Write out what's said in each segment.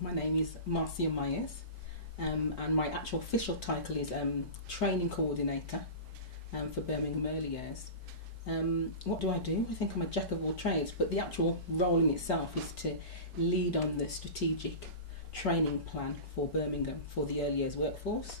My name is Marcia Myers, and my actual official title is Training Coordinator for Birmingham Early Years. What do? I think I'm a jack of all trades, but the actual role in itself is to lead on the strategic training plan for Birmingham for the early years workforce,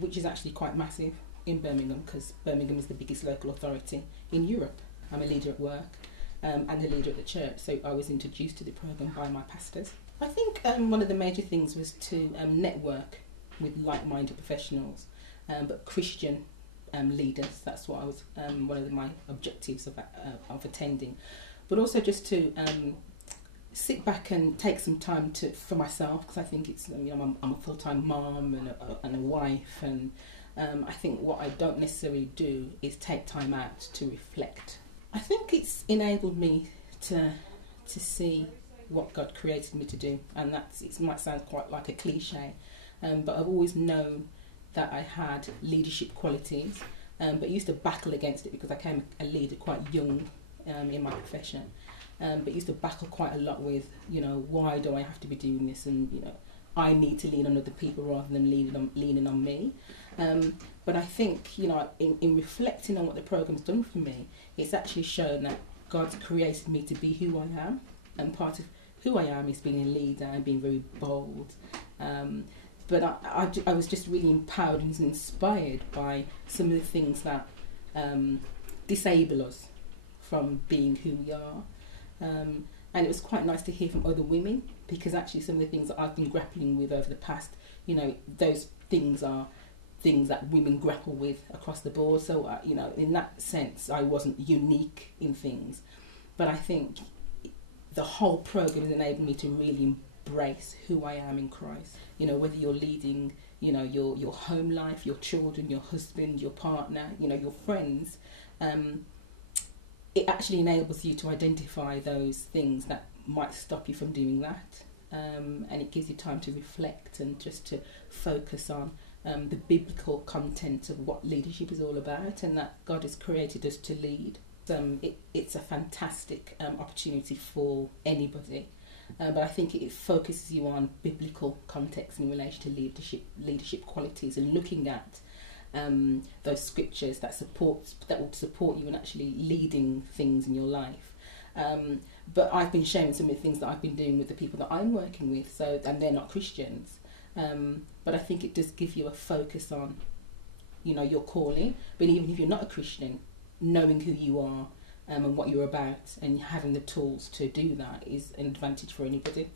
which is actually quite massive in Birmingham because Birmingham is the biggest local authority in Europe. I'm a leader at work and a leader at the church, so I was introduced to the programme by my pastors. I think one of the major things was to network with like-minded professionals, but Christian leaders. That's what I was one of my objectives of attending, but also just to sit back and take some time for myself, because I think it's I'm a full-time mom and a wife, and I think what I don't necessarily do is take time out to reflect. I think it's enabled me to see what God created me to do, and it might sound quite like a cliche, but I've always known that I had leadership qualities, but used to battle against it because I became a leader quite young in my profession, but used to battle quite a lot with, why do I have to be doing this, and I need to lean on other people rather than leaning on me. But I think, in reflecting on what the programme's done for me, it's actually shown that God's created me to be who I am, and part of who I am is being a leader and being very bold. But I was just really empowered and inspired by some of the things that disable us from being who we are. And it was quite nice to hear from other women, because actually some of the things that I've been grappling with over the past, those things are things that women grapple with across the board. So, in that sense, I wasn't unique in things. But I think the whole programme has enabled me to really embrace who I am in Christ. Whether you're leading, your home life, your children, your husband, your partner, your friends, it actually enables you to identify those things that might stop you from doing that. And it gives you time to reflect and just to focus on the biblical content of what leadership is all about, and that God has created us to lead. It's a fantastic opportunity for anybody, but I think it focuses you on biblical context in relation to leadership qualities, and looking at those scriptures that will support you in actually leading things in your life. But I've been sharing some of the things that I've been doing with the people that I'm working with, and they're not Christians. But I think it does give you a focus on, your calling. But even if you're not a Christian, knowing who you are and what you're about, and having the tools to do that is an advantage for anybody.